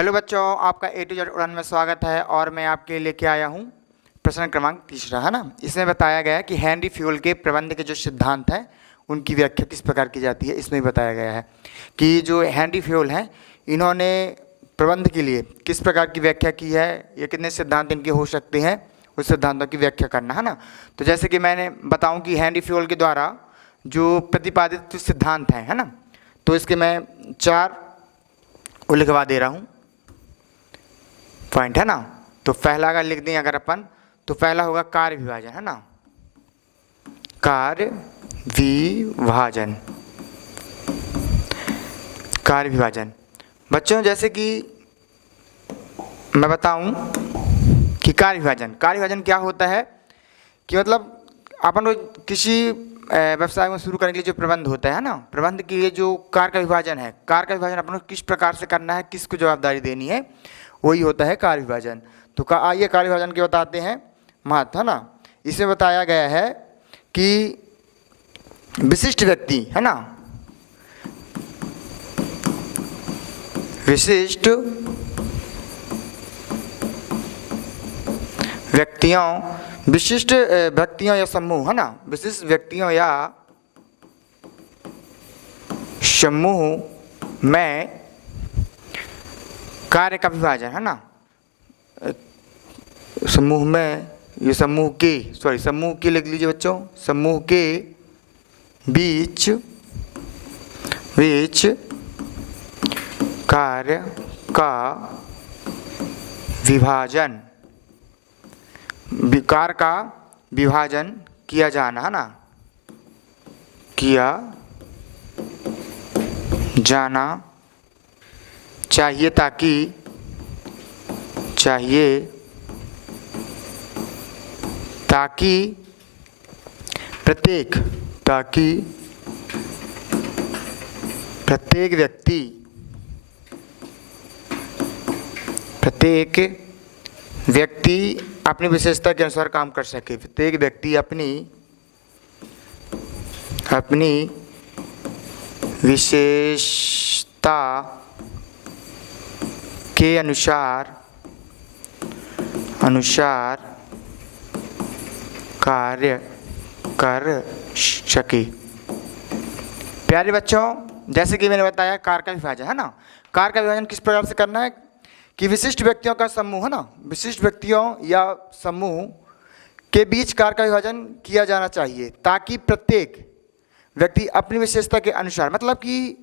Hello बच्चों, आपका A to Z उड़ान में स्वागत है। और मैं आपके लिए लेके आया हूँ प्रश्न क्रमांक 3, है ना। इसमें बताया गया है कि हेनरी फ्यूल के प्रबंध के जो सिद्धांत हैं उनकी व्याख्या किस प्रकार की जाती है। इसमें बताया गया है कि जो हेनरी फ्यूल हैं इन्होंने प्रबंध के लिए किस प्रकार की व्याख्या की है, ये कितने सिद्धांत इनके हो सकते हैं, उस सिद्धांतों की व्याख्या करना, है ना। तो जैसे कि मैंने बताऊँ कि हेनरी फ्यूल के द्वारा जो प्रतिपादित सिद्धांत हैं, है ना, तो इसके मैं 4 लिखवा दे रहा हूँ पॉइंट, है ना। तो पहला अगर लिख दें अगर अपन, तो पहला होगा कार्य विभाजन, है ना। कार्य विभाजन, कार्य विभाजन। बच्चों जैसे कि मैं बताऊं कि कार्य विभाजन क्या होता है कि मतलब अपन को किसी व्यवसाय में शुरू करने के लिए जो प्रबंध होता है ना, प्रबंध के लिए जो कार्य का विभाजन है, कार्य का विभाजन अपन को किस प्रकार से करना है, किसको जवाबदारी देनी है, वही होता है कार्य विभाजन। तो आइए कार्य विभाजन के बताते हैं महत्व, है ना। इसमें बताया गया है कि विशिष्ट व्यक्ति, है ना, विशिष्ट व्यक्तियों या समूह, है ना, विशिष्ट व्यक्तियों या समूह में कार्य का विभाजन, है ना। समूह में, ये समूह के लिख लीजिए बच्चों, समूह के बीच कार्य का विभाजन, कार्य का विभाजन किया जाना, है ना, किया जाना चाहिए ताकि प्रत्येक व्यक्ति अपनी विशेषता के अनुसार काम कर सके। प्रत्येक व्यक्ति अपनी विशेषता के अनुसार कार्य कर सके। प्यारे बच्चों, जैसे कि मैंने बताया कार्य का विभाजन, है ना। कार्य का विभाजन किस प्रकार से करना है कि विशिष्ट व्यक्तियों का समूह, है ना, विशिष्ट व्यक्तियों या समूह के बीच कार्य का विभाजन किया जाना चाहिए ताकि प्रत्येक व्यक्ति अपनी विशेषता के अनुसार, मतलब कि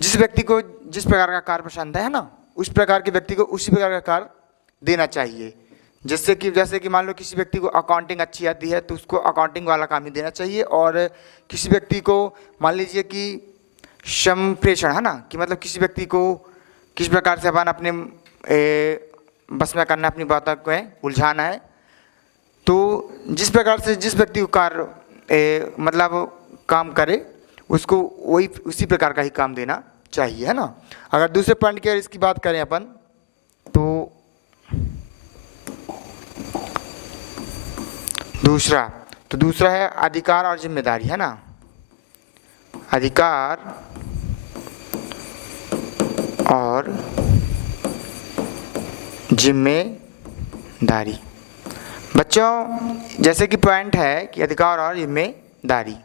जिस व्यक्ति को जिस प्रकार का कार्य पसंद है ना, उस प्रकार के व्यक्ति को उसी प्रकार का कार्य देना चाहिए। जैसे कि मान लो किसी व्यक्ति को अकाउंटिंग अच्छी आती है तो उसको अकाउंटिंग वाला काम ही देना चाहिए। और किसी व्यक्ति को मान लीजिए कि संप्रेषण, है ना, कि मतलब किसी व्यक्ति को किस प्रकार से अपन अपने बस में करना, अपनी बातों को उलझाना है, तो जिस प्रकार से जिस व्यक्ति को कार्य मतलब काम करे उसको वही उसी प्रकार का ही काम देना चाहिए, है ना। अगर दूसरे पॉइंट की इसकी बात करें अपन, तो दूसरा है अधिकार और जिम्मेदारी, है ना। अधिकार और जिम्मेदारी। बच्चों जैसे कि पॉइंट है कि अधिकार और जिम्मेदारी,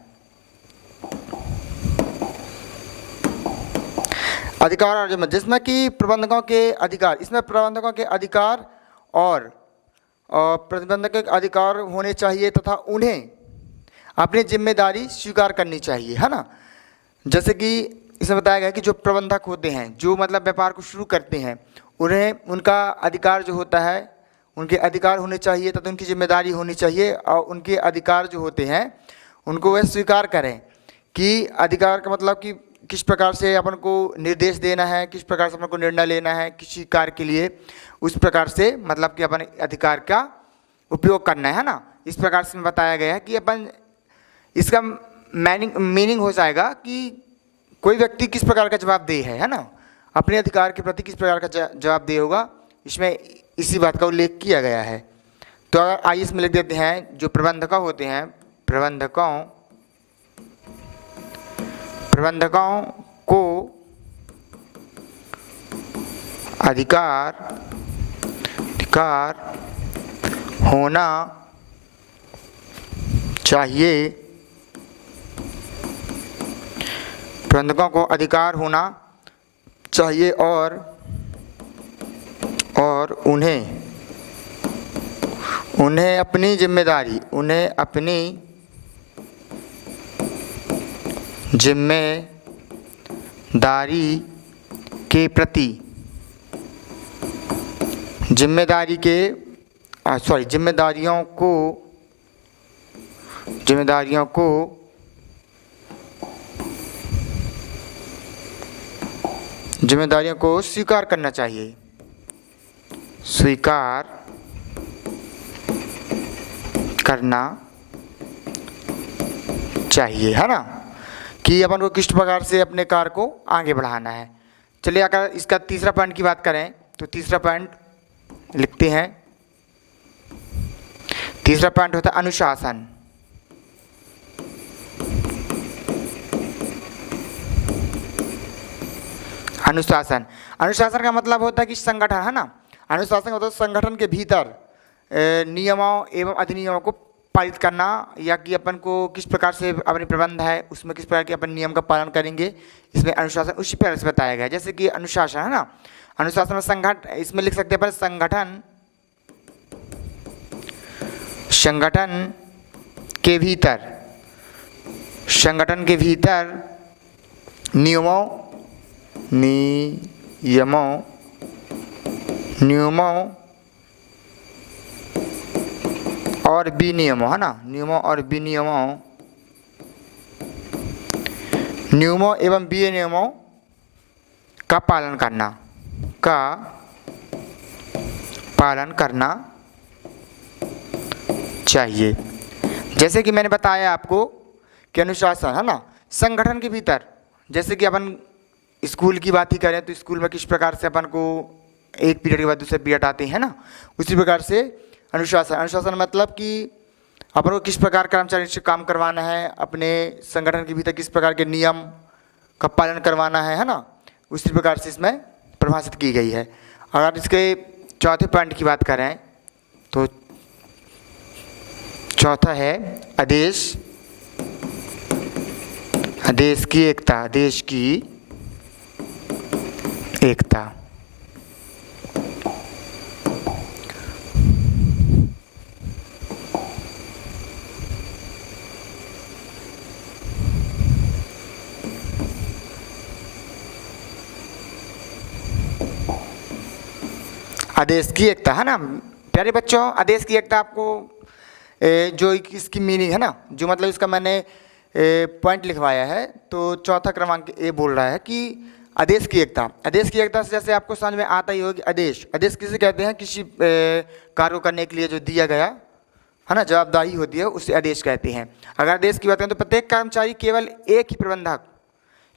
जिसमें कि प्रबंधकों के अधिकार, इसमें प्रबंधकों के अधिकार और प्रतिबंधक के अधिकार होने चाहिए तथा उन्हें अपनी जिम्मेदारी स्वीकार करनी चाहिए, है ना। जैसे कि इसमें बताया गया है कि जो प्रबंधक होते हैं, जो मतलब व्यापार को शुरू करते हैं, उन्हें उनका अधिकार जो होता है, उनके अधिकार होने चाहिए तथा उनकी जिम्मेदारी होनी चाहिए। और उनके अधिकार जो होते हैं उनको वह स्वीकार करें कि अधिकार का मतलब कि किस प्रकार से अपन को निर्देश देना है, किस प्रकार से अपन को निर्णय लेना है किसी कार्य के लिए, उस प्रकार से मतलब कि अपन अधिकार का उपयोग करना है ना। इस प्रकार से बताया गया है कि अपन इसका मीनिंग हो जाएगा कि कोई व्यक्ति किस प्रकार का जवाबदेह है ना, अपने अधिकार के प्रति किस प्रकार का जवाबदेह होगा, इसमें इसी बात का उल्लेख किया गया है। तो अगर आइए इसमें लिख देते हैं, जो प्रबंधक होते हैं, प्रबंधकों को अधिकार होना चाहिए, प्रबंधकों को अधिकार होना चाहिए और उन्हें अपनी जिम्मेदारी के प्रति जिम्मेदारियों को स्वीकार करना चाहिए, है ना, कि अपन को किस प्रकार से अपने कार्य को आगे बढ़ाना है। चलिए अगर इसका तीसरा पॉइंट की बात करें तो तीसरा पॉइंट लिखते हैं। तीसरा पॉइंट होता है अनुशासन। अनुशासन का मतलब होता है कि संगठन, है ना, अनुशासन का मतलब संगठन के भीतर नियमों एवं अधिनियमों को पालित करना, या कि अपन को किस प्रकार से अपनी प्रबंध है उसमें किस प्रकार के अपन नियम का पालन करेंगे, इसमें अनुशासन उसी प्रकार से बताया गया है। जैसे कि अनुशासन, है ना, अनुशासन में इसमें लिख सकते हैं पर संगठन के भीतर नियमों और विनियमों, है ना, नियमों एवं विनियमों का पालन करना चाहिए। जैसे कि मैंने बताया आपको कि अनुशासन, है ना, संगठन के भीतर, जैसे कि अपन स्कूल की बात ही करें तो स्कूल में किस प्रकार से अपन को एक पीरियड के बाद दूसरे पीरियड आते हैं ना, उसी प्रकार से अनुशासन मतलब कि अपन को किस प्रकार कर्मचारी से काम करवाना है, अपने संगठन के भीतर किस प्रकार के नियम का पालन करवाना है ना, उसी प्रकार से इसमें परिभाषित की गई है। अगर इसके चौथे पॉइंट की बात करें तो चौथा है देश की एकता। आदेश की एकता, है ना प्यारे बच्चों, आदेश की एकता आपको जो इसकी मीनिंग है ना, जो मतलब इसका मैंने पॉइंट लिखवाया है, तो चौथा क्रमांक ये बोल रहा है कि आदेश की एकता से जैसे आपको समझ में आता ही होगा। आदेश किसे कहते हैं? किसी कार्य को करने के लिए जो दिया गया है ना, जवाबदारी होती है, उसे आदेश कहते हैं। अगर आदेश की बात करें तो प्रत्येक कर्मचारी केवल एक ही प्रबंधक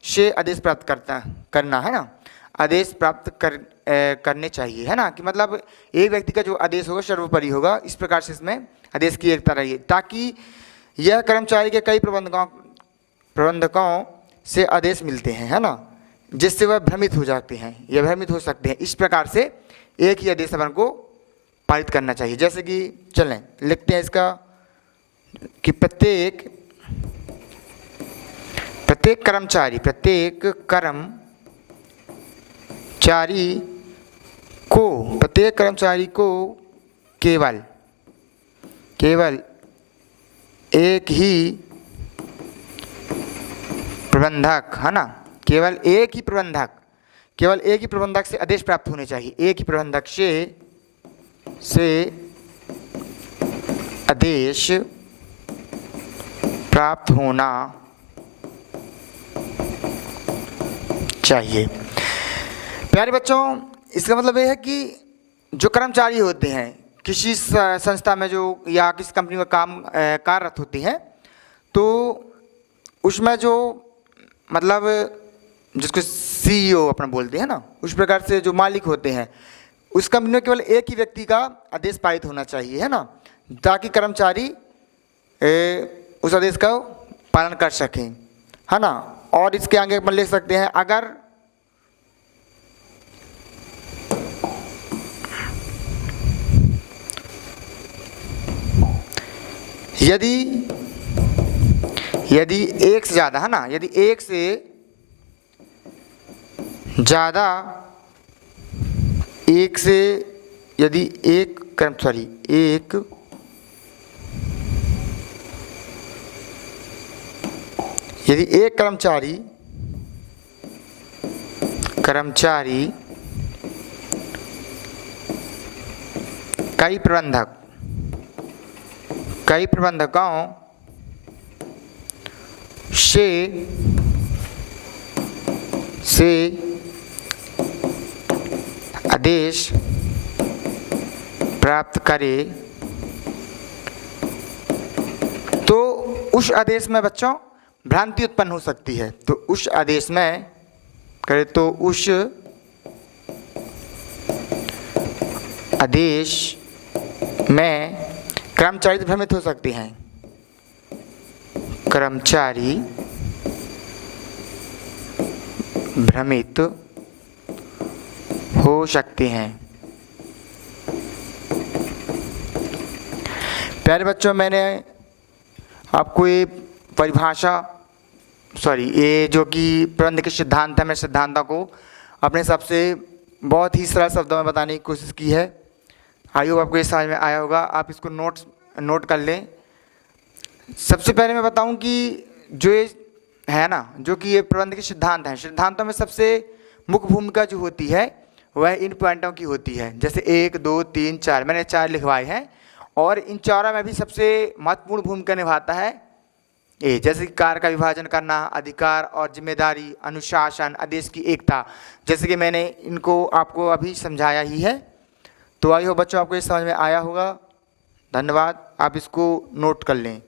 से आदेश प्राप्त करना, है ना, आदेश प्राप्त करने चाहिए, है ना, कि मतलब एक व्यक्ति का जो आदेश होगा सर्वोपरि होगा। इस प्रकार से इसमें आदेश की एकता रही है, ताकि यह कर्मचारी के कई प्रबंधकों से आदेश मिलते हैं, है ना, जिससे वह भ्रमित हो जाते हैं या भ्रमित हो सकते हैं। इस प्रकार से एक ही आदेश अपन को पारित करना चाहिए। जैसे कि चलें लिखते हैं इसका कि प्रत्येक कर्मचारी को केवल एक ही प्रबंधक, है ना, केवल एक ही प्रबंधक से आदेश प्राप्त होने चाहिए। एक ही प्रबंधक से आदेश प्राप्त होना चाहिए। प्यारे बच्चों, इसका मतलब यह है कि जो कर्मचारी होते हैं किसी संस्था में जो या किसी कंपनी में कार्यरत होते हैं, तो उसमें जो मतलब जिसको CEO अपना बोलते हैं ना, उस प्रकार से जो मालिक होते हैं उस कंपनी में केवल एक ही व्यक्ति का आदेश पारित होना चाहिए, है ना, ताकि कर्मचारी उस आदेश का पालन कर सकें, है ना। और इसके आगे अपन लिख सकते हैं, यदि एक से ज़्यादा है ना, यदि एक से ज़्यादा यदि एक कर्मचारी कई प्रबंधकों से आदेश प्राप्त करे तो उस आदेश में बच्चों भ्रांति उत्पन्न हो सकती है। तो उस आदेश में करे तो उस आदेश में कर्मचारी भ्रमित हो सकते हैं, कर्मचारी भ्रमित हो सकते हैं। प्यारे बच्चों, मैंने आपको ये परिभाषा ये जो कि प्रबंध के सिद्धांत है, मैं सिद्धांतों को अपने हिसाब से बहुत ही सरल शब्दों में बताने की कोशिश की है। आई होप आपको ये समझ में आया होगा। आप इसको नोट कर लें। सबसे पहले मैं बताऊं कि जो ये है ना, जो कि ये प्रबंध के सिद्धांत हैं, सिद्धांतों में सबसे मुख्य भूमिका जो होती है वह इन पॉइंटों की होती है। जैसे 1, 2, 3, 4 मैंने 4 लिखवाए हैं, और इन चारों में भी सबसे महत्वपूर्ण भूमिका निभाता है ये, जैसे कि कार्य का विभाजन करना, अधिकार और जिम्मेदारी, अनुशासन, आदेश की एकता, जैसे कि मैंने इनको आपको अभी समझाया ही है। तो आई होप बच्चों आपको ये समझ में आया होगा। धन्यवाद। आप इसको नोट कर लें।